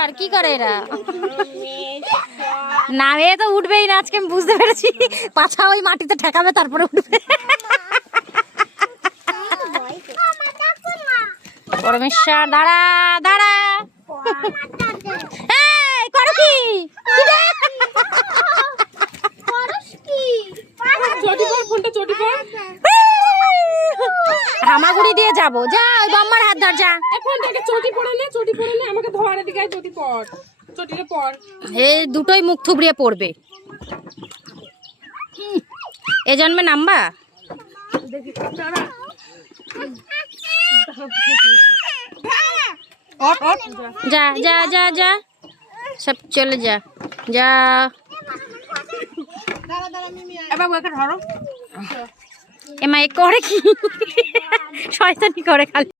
কর কি করে এরা না এ তো উঠবেই না আজকে আমি বুঝতে পেরেছি পাছা ওই মাটিতে ঠেকাবে তারপরে উঠবে পরমেশ্বর দাঁড়া দাঁড়া এই করো কি হামাগুড়ি দিয়ে যাবো যা ওই বম্মার হাত ধর যা চটি পড়ে নে আমাকে ধর এদিকে চটি পড় চটিটা পড় এই দুটোই মুখ থুবড়িয়ে পড়বে এ জন্মে নামবা যা যা যা যা সব চলে যা যা এমা এ করে কি শয়তানি করে খালি